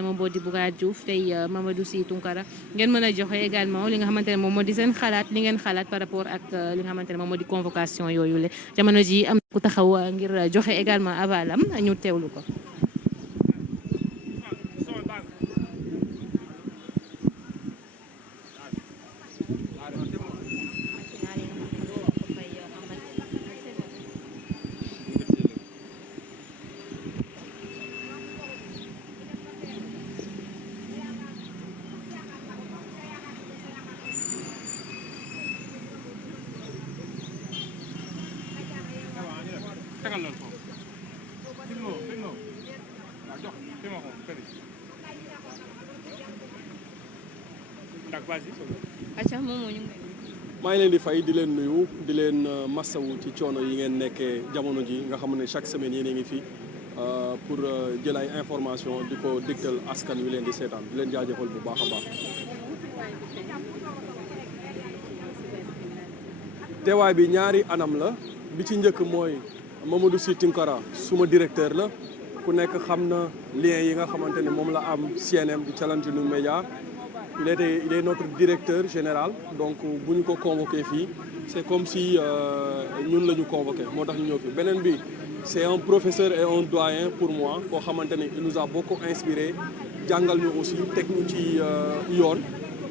moom moo di Bougaat Diouf tey Mamadou Sy Tounkara ngeen mën a joxe également li nga xamante ne moom moo di seen xalaat li ngeen xalaat par rapport ak li nga xamante ne moom moo di convocation yooyu le jamono ji am ku taxaw ngir joxe également avalam ñu teewlu ko. maa ngi leen di fay di leen nuyu di leen massawu ci coono yi ngeen nekkee jamono ji nga xam ne chaque semaine yéen a ngi fi pour jël ay information di ko digtal askan wi leen di seetaan di leen jaajëfal bu baax a baax. teewaay bi ñaari anam la bi ci njëkk mooy Mamadou Sy Tounkara suma directeur la ku nekk xam na lien yi nga xamante ne moom la am CNM di Challenge New Media. Il est notre directeur général donc bu ñu ko convoqué fii c'est comme si ñun la ñu convoqué moo tax ñu ñëw fi beneen bi c'est un professeur et un doyen pour moi koo xamante ne il nous a beaucoup inspiré jàngal ñu aussi teg ñu ci yoon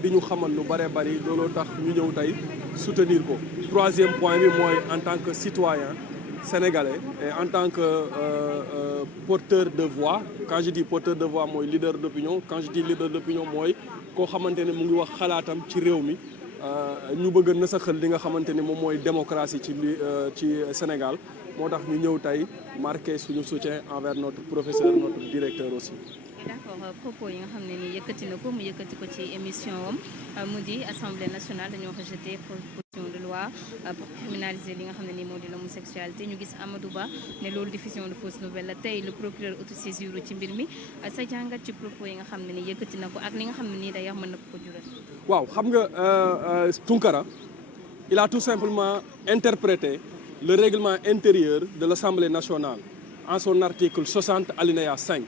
di ñu xamal lu bare bari looloo tax ñu ñëw tey soutenir ko. Troisième point bi mooy en tant que citoyen sénégalais et en tant que porteur de voix quand je dis porteur de voix mooy leader d'opinion quand je dis leader d'opinion mooy koo xamante ne mu ngi wax xalaatam ci réew mi ñu bëgg a nasaxal li nga xamante ne moom mooy démocratie ci Sénégal moo tax ñu ñëw tey marqué suñu soutien envers notre professeur notre directeur aussi. d'accord propos yi nga xam ne nii yëkkati na ko mu yëkkati ko ci émission am mu di assemblée nationale dañoo rejeté proposition de loi pour criminaliser li nga xam ne nii moo di l'homosexualité ñu gis Amadou Ba ne loolu diffusion de fausses nouvelles la tey le procureur autosaisir ci mbir mi sa jàngat ci propos yi nga xam ne nii yëkkati na ko ak li nga xam ne nii day wax mën na ko jural. waaw xam nga Tounkara il a tout simplement interprété le règlement intérieur de l'Assemblée nationale en son article 60 alinéa 5.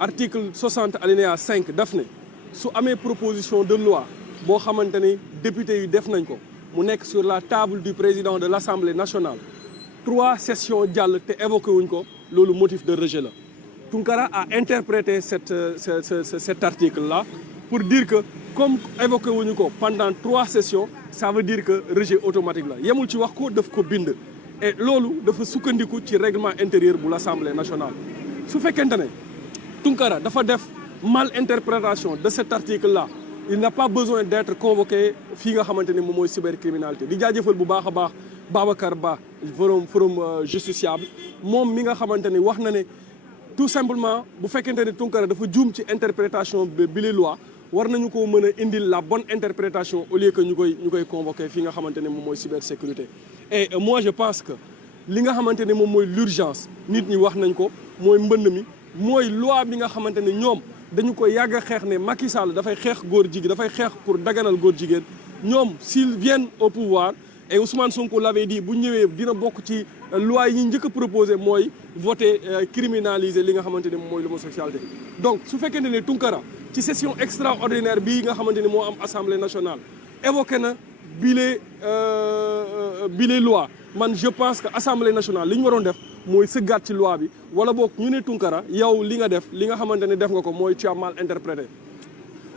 article 60 alinéa 5 daf ne su amee proposition de loi boo xamante ni député yi def nañ ko mu nekk sur la table du président de l'Assemblée nationale 3 sessions jàll te évoqué wuñ ko loolu motif de rejet la. Tounkara a interprété cet article là pour dire que comme évoqué wuñu ko pendant 3 sessions ça veut dire que rejet automatique la yemul ci wax ko daf ko bind. et loolu dafa sukkandiku ci règlement intérieur bu l'Assemblée nationale su fekkente ne. Tounkara dafa def mal interprétation de cet article-là il n'a pas besoin d'être convoqué fii nga xamante ni moom mooy cybercriminalité di jaajëfal bu baax a baax Babacar Ba forum justiciable moom mi nga xamante ni wax na ne tout simplement bu fekkente ne Tounkara dafa juum ci interprétation bi les lois war nañu ko mën a indil la bonne interprétation au lieu que ñu koy convoqué fii nga xamante ne moom mooy cybersécurité. et moi je pense que li nga xamante ne moom mooy l'urgence nit ñi wax nañ ko mooy mbënd mi. mooy loi bi nga xamante ne ñoom dañu ko yàgg a xeex ne Macky Sall dafay xeex góor jigéen dafay xeex pour daganal góor jigéen ñoom s'ils viennent au pouvoir et Ousmane Sonko l'avait dit bu ñëwee dina bokk ci loi yi njëkk a proposé mooy voter criminaliser li nga xamante ne mooy l'homosexualité. donc su fekkee ne Tounkara ci session extraordinaire bii nga xamante ne moo am assemblée nationale évoqué na bile loi man je pense que assemblée nationale li ñu waroon def. mooy sëggaat ci loi bi wala boog ñu ne Tounkara yow li nga def li nga xamante ne def nga ko mooy tu as mal interprété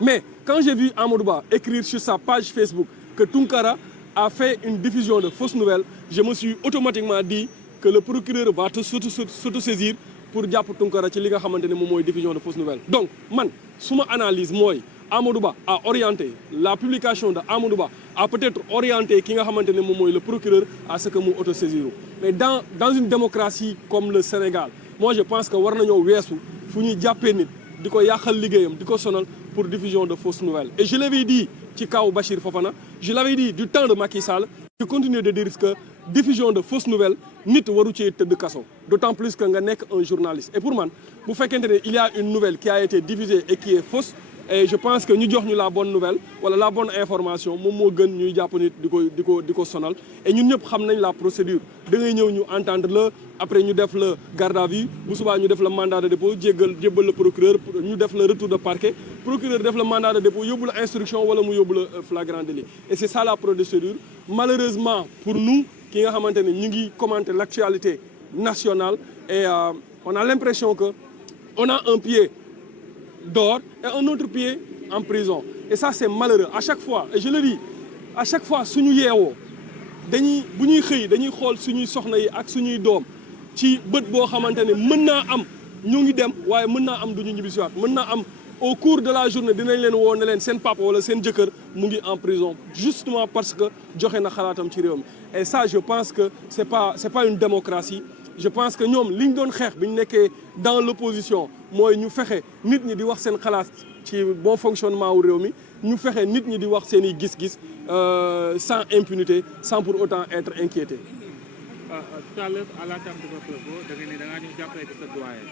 mais quand j'ai vu Amadou Ba écrire sur sa page Facebook que Tounkara a fait une diffusion de fausses nouvelles je me suis automatiquement dit que le procureur va s'autosaisir pour jàpp Tounkara ci li nga xamante ne moom mooy diffusion de fausses nouvelles. donc man suma analyse mooy Amadou Ba a orienté la publication de Amadou Ba a peut-être orienté ki nga xamante ne moom mooy le procureur à ce que mu autosaisir mais dans une démocratie comme le Sénégal moi je pense que war nañoo weesu fu ñuy jàppee nit di ko yàqal liggéeyam di ko sonal pour diffusion de fausses nouvelles. et je l'avais dit ci kaw Bachir Fofana je l'avais dit du temps de Macky Sall je continue de dire que diffusion de fausses nouvelles nit waru cee tëdd kaso d'autant plus que nga nekk un journaliste et pour man bu fekkente ne il y a une nouvelle qui a été diffusée et qui est fausse et je pense que ñu jox ñu la bonne nouvelle wala la bonne information moom moo gën ñuy jàpp nit di ko sonal et ñun ñëpp xam nañ la procédure da ngay ñëw ñu entendre la après ñu def la garde à vue bu subaa ñu def la mandat de dépôt jébbal la procureur ñu def la retour de parquet procureur def la mandat de dépôt yóbbu la instruction wala mu yóbbu la flagrant délit et c'est ça la procédure malheureusement pour nous ki nga xamante ne ñu ngi commenter l'actualité nationale et on a l'impression que on a un pied dehors et un autre pied en prison et ça c'est malheureux à chaque fois et je le dis à chaque fois suñu yeewoo bu ñuy xëy dañuy xool suñuy soxna yi ak suñuy doom ci bët boo xamante ne mën naa am ñu ngi dem waaye mën naa am duñu ñibbisiwaat mën naa am au cours de la journée dinañ leen woo ne leen seen papa wala seen jëkkër mu ngi en prison justement parce que joxe na xalaatam ci réew mi et ça je pense que c'est pas une démocratie je pense que ñoom li ñu doon xeex bi ñu nekkee dans l'opposition mooy ñu fexe nit ñi di wax seen xalaat ci bon fonctionnement wu réew mi ñu fexe nit ñi di wax seen i gis-gis sans impunité sans pour autant être inquiété. Tout à l'heure à l'entame de votre propos da nga ne da ngaa ñëw jàppale sa doyen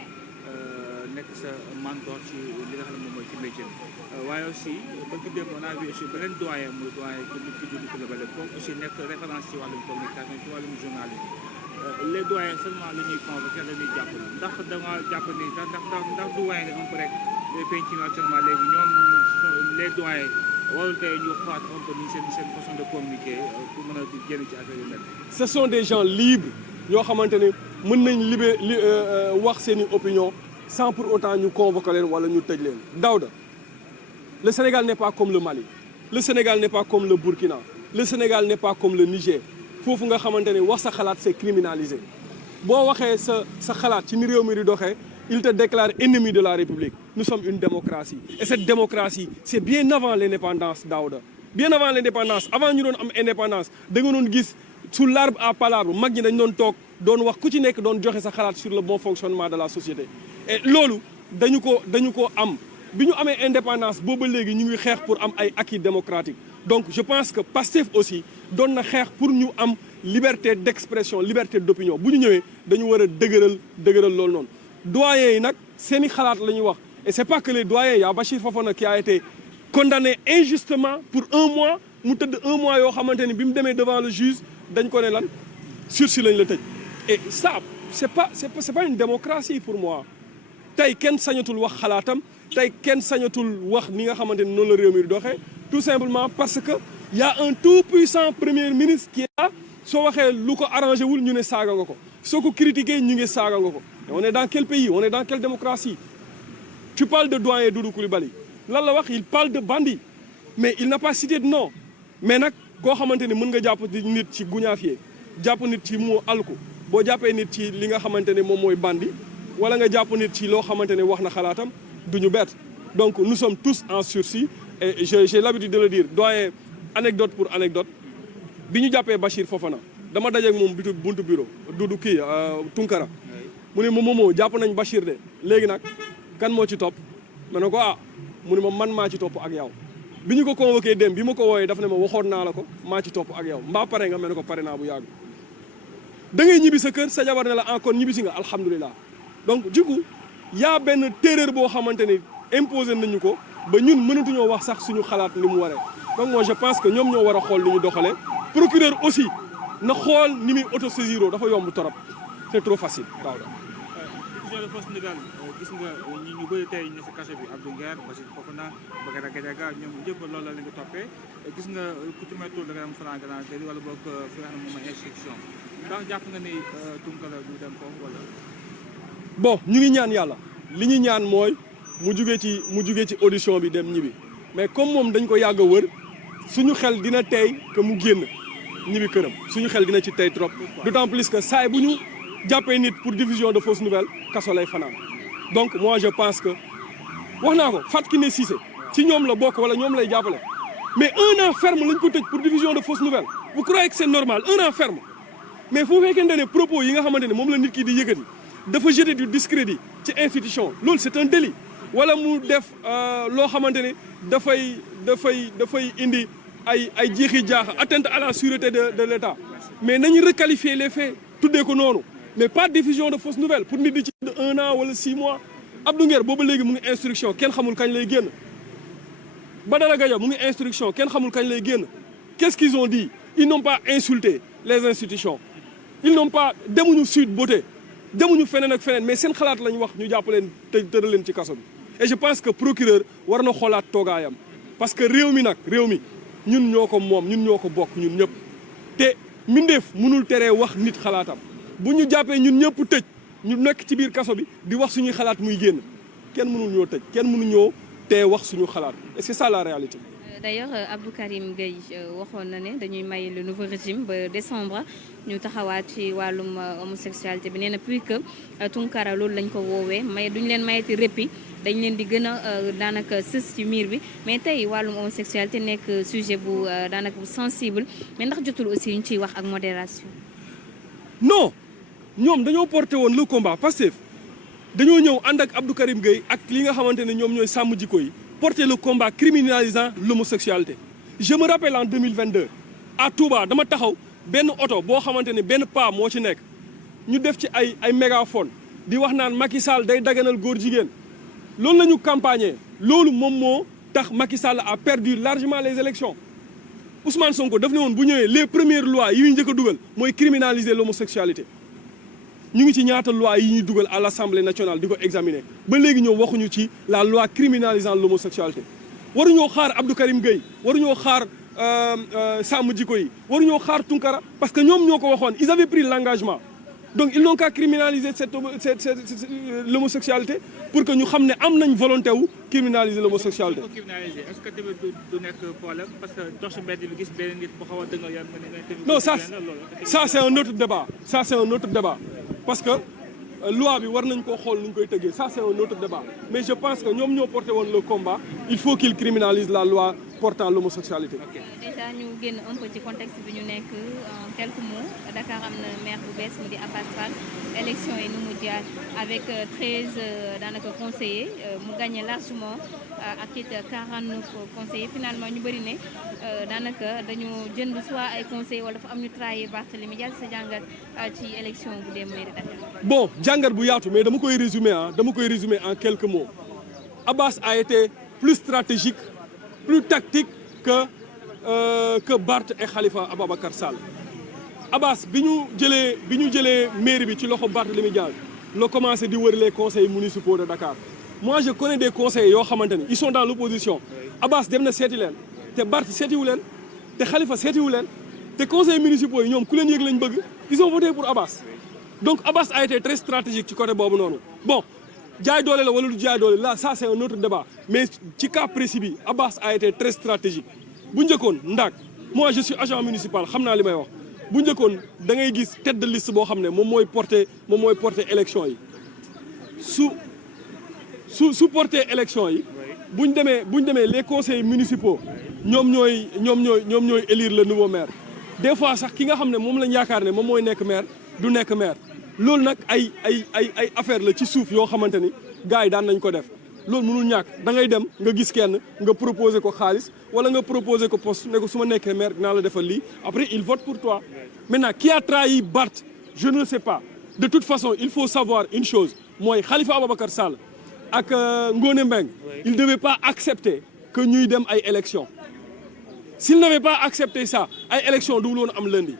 nekk sa mentor ci li nga xam ne moom mooy ci métier waaye aussi ba ci démb on a vu aussi beneen doyen muy doyen ki Doudou Coulibaly comme aussi nekk référence ci wàllum communication ci wàllum journalisme les doyens seulement la ñuy convoqué la ñuy jàppale ndax da nga jàpp ni ndax doyen un peu rek penc mi actuellement léegi ñoom les doyens warul tey ñu xoolaat un peu ni seen façon de communiquer pour mën a génn ci affaire yu mel. Ce sont des gens libres yoo xamante ne mën nañ wax seen i opinion sans pour autant ñu convoquer leen wala ñu tëj leen. Daouda le Sénégal n'est pas comme le Mali le Sénégal n'est pas comme le Burkina le Sénégal n'est pas comme le Niger foofu nga xamante ne wax sa xalaat c'est criminalisé boo waxee sa xalaat ci ni réew mi di doxee il te déclare ennemi de la République. Nous sommes une démocratie et cette démocratie c'est bien avant l'indépendance Daouda bien avant l'indépendance avant ñu doon am indépendance da nga doon gis sous l'arbre à palabre mag ñi dañ doon toog doon wax ku ci nekk doon joxe sa xalaat sur le bon fonctionnement de la société et loolu dañu ko am bi ñu amee indépendance booba léegi ñu ngi xeex pour am ay acquis démocratiques donc je pense que Pastef aussi doon na xeex pour ñu am liberté d'expression liberté d'opinion bu ñu ñëwee dañu war a dëgëral loolu noonu doyens yi nag seeni xalaat la ñuy wax et c'est pas que les doyens y a Bachir Fofana qui a été condamné injustement pour 1 mois mu tëdd 1 mois yoo xamante ni bi mu demee devant le juge dañ ko ne lan sursis lañ la tëj et ça c'est pas une démocratie pour moi tey kenn sañatul wax xalaatam tey kenn sañatul wax ni nga xamante ni noonu la réew mi di doxee tout simplement parce que y a un tout puissant premier ministre qui est là soo waxee lu ko arrangé wul ñu ne saaga nga ko soo ko critiqué ñu ngi saaga nga ko on est dans quel pays on est dans quelle démocratie tu parles de doyen Doudou Coulibaly lan la wax il parle de bandit mais il n'a pas cité de nom mais nag koo xamante ni mën nga jàpp nit ci guñaafiye jàpp nit ci moo alku boo jàppee nit ci li nga xamante ne moom mooy bandit wala nga jàpp nit ci loo xamante ne wax na xalaatam duñu bett donc nous sommes tous en sursis et j'ai l'habitude de le dire doyen anecdote pour anecdote bi ñu jàppee Bachir Fofana dama dajeeg moom buntu bureau Doudou kii Tunkara mu ne ma moomoo jàpp nañ Bachir de léegi nag kan moo ci topp ma ne ko mu ne ma man maa ci topp ak yow bi ñu ko convoqué dem bi ma ko wooyee daf ne ma waxoon naa la ko maa ci topp ak yow mbaa pare nga ma ne ko pare naa bu yàgg da ngay ñibbi sa kër sa jabar ne la encore ñibbi si nga alhamdulilah donc du coup y a benn terreur boo xamante ni imposé nañu ko ba ñun mënatuñoo wax sax suñu xalaat ni mu waree donc moi je pense que ñoom ñoo war a xool ni ñu doxalee procureur aussi na xool ni muy autosaisir dafa yomb torop c'est trop facile waaw. diffusion de fausse nouvelle gis nga ñu bëri tey ñu si kaso bi Abdou Nguer Bachir Fofana Bakary Gadiaga ñoom ñëpp loolu la leen di toppee gis nga ku ci méttul da nga am franc gannaaw te wala boog fi nga xam ne moom mooy instruction ndax jàpp nga ni Tunkara du dem ko wala. bon ñu ngi ñaan yàlla li ñu ñaan mooy mu jugee ci audition bi dem ñibbi mais comme moom dañ ko yàgg a wër suñu xel dina tey que mu génn ñibbi këram suñu xel dina ci tey trop d'autant plus que saa bu ñu jàppee nit pour diffusion de fausses nouvelles kaso lay fanaan donc moi je pense que wax naa ko Fatou Kiné Cissé ci ñoom la bokk wala ñoom lay jàppale mais 1 an ferme lañ ko tëj pour diffusion de fausses nouvelles vous croyez que c'est normal 1 an ferme mais foo fekkente ne propos yi nga xamante ne moom la nit ki di yëkkati dafa jeter du discrédit ci institution loolu c'est un délit wala mu def loo xamante ne dafay indi ay jiixi jaaxa atteinte à la sûreté de l'État mais nañu requalifier les faits tuddee ko noonu mais pas diffusion de fausses nouvelles pour nit di ci 1 an wala 6 mois Abdou Nguer booba léegi mu ngi instruction kenn xamul kañ lay génn Badara Gadia mu ngi instruction kenn xamul kañ lay génn. Qu'est-ce qu'ils ont dit? Ils n'ont pas insulté les institutions. Ils n'ont pas demuñu Sweet Beauté demuñu feneen ak feneen mais seen xalaat lañ wax ñu jàpp leen tëral leen ci kaso bi. Et je pense que procureur war na xoolaat toogaayam parce que réew mi nag réew mi ñun ñoo ko moom ñun ñoo ko bokk ñun ñëpp te mbindeef mënul teree wax nit xalaatam bu ñu jàppee ñun ñëpp tëj ñu nekk ci biir kaso bi di wax suñuy xalaat muy génn kenn mënul ñoo tëj kenn mënu ñoo tee wax suñu xalaat et c'est ça la réalité. D'ailleurs Abdou Karim Gueye waxoon na ne dañuy may le nouveau régime ba décembre ñu taxawaat ci wàllum homosexualité bi nee na puis que Tunkara loolu lañ ko woowee may duñ leen mayeti répit dañ leen di gën a daanaka sës ci miir bi mais tey wàllum homosexualité nekk sujet bu daanaka bu sensible mais ndax jotul aussi ñu ciy wax ak modération. Non ñoom dañoo porté woon le combat Pastef dañoo ñëw ànd ak Abdou Karim Gueye ak li nga xamante ne ñoom ñooy sàmm jikko yi porter le combat criminalisant l'homosexualité. Je me rappelle en 2022 à Touba dama taxaw benn oto boo xamante ne benn paa moo ci nekk ñu def ci ay mégaphone di wax naan Macky Sall day daganal góor jigéen loolu la ñu campagner loolu moom moo tax Macky Sall a perdu largement les élections Ousmane Sonko daf ne woon bu ñëwee les premières lois yi ñu njëkk a dugal mooy criminaliser l'homosexualité ñu ngi ci ñaata loi yi ñuy dugal à l'Assemblée nationale di ko examiner ba léegi ñoom waxuñu ci la loi criminalisant l'homosexualité waruñoo xaar Abdou Karim Gueye waruñoo xaar sàmm jikko yi waruñoo xaar Tunkara parce que ñoom ñoo ko waxoon ils avaient pris l'engagement donc ils n'ont qu'à criminaliser l'homosexualité pour que ñu xam ne am nañ volonté wu criminaliser l'homosexualité. Est-ce que tamit du nekk problème parce que dox ci mbedd bi gis benn nit bu xaw a dëngal yan non ça c'est un autre débat ça c'est un autre débat parce que loi bi war nañ koo xool nu ñu koy tëggee ça c'est un autre débat mais je pense que ñoom ñoo porté woon le combat il faut qu'ils criminalisent la loi portant l'homosexualité. Déjà ñu génn un peu ci contexte bi ñu nekk en quelques mots Dakar am na maire bu bees mu di Abass Fall élection yi nu mu jaar avec 13 daanaka conseillers mu gagné largement ak it 49 conseillers finalement ñu bëri ne daanaka dañu jënd soit ay conseillers wala dafa am ñu trahir Barthélémy Dias sa jàngat ci élection bu dem mairie Dakar. Bon jàngat bu yaatu mais dama koy résumer en quelques mots Abass a été plus stratégique plus tactique que Barth et Khalifa Ababacar Sall Abass bi ñu jëlee mairie bi ci loxo Barthélémy Dias la commencé di wër les conseils municipaux de Dakar moi je connais des conseillers yoo xamante ni ils sont dans l'opposition Abass dem na seeti leen te Barth seetiwu leen te Khalifa seetiwu leen te conseils municipaux yi ñoom ku leen yëg lañ bëgg ils ont voté pour Abass donc Abass a été très stratégique ci côté boobu noonu bon jaay doole la wala du jaay doole là ça c'est un autre débat mais ci cas précis bi Abass a été très stratégique bu njëkkoon ndaak moi je suis agent municipal xam naa li may wax bu njëkkoon da ngay gis tête de liste boo xam ne moom mooy porter élection yi su porter élection yi buñ demee les conseils municipaux ñoom ñooy élire le nouveau maire des fois sax ki nga xam ne moom lañ yaakaar ne moom mooy nekk maire du nekk maire loolu nag ay affaire la ci suuf yoo xamante ni gars yi daan nañ ko def loolu mënul ñàkk da ngay dem nga gis kenn nga proposer ko xaalis wala nga proposer ko poste ne ko su ma nekkee maire dinaa la defal lii après il vote pour toi maintenant qui a trahi Barth je ne sais pas de toute façon il faut savoir une chose mooy Khalifa Ababacar Sall ak Ngoné Mbengue il devait pas accepter que ñuy dem ay élections s'il n'avait pas accepté ça ay élections du woon am lundi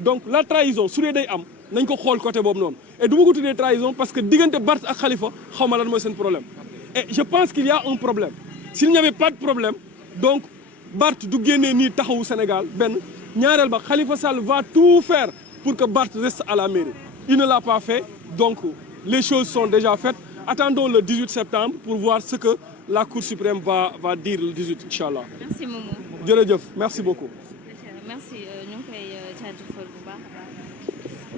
donc la trahison su dee day am nañ ko xool côté boobu noonu et du ma ko tuddee trahison parce que diggante Barth ak Khalifa xaw ma lan mooy seen problème et je pense qu'il y a un problème s'il n'y avait pas de problème donc Barth du génnee nii taxawu Sénégal benn ñaareel ba Khalifa Sall va tout faire pour que Barth reste à la mairie il ne l'a pas fait donc les choses sont déjà faites attendons le 18 septembre pour voir ce que la Cour suprême va dire le 18 inchallah. Merci Momo. jërëjëf merci beaucoup. merci ñu ngi koy jaajëfal bu baax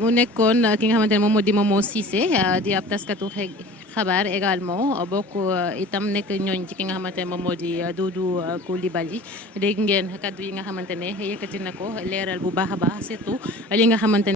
mu nekkoon ki nga xamante ne moom moo di Momo Cissé di ab taskatu xabaar également bokk itam nekk ñooñ ci ki nga xamante ne moom moo di Doudou Coulibaly dégg ngeen kaddu yi nga xamante ne yëkkati na ko leeral bu baax a baax surtout li nga xamante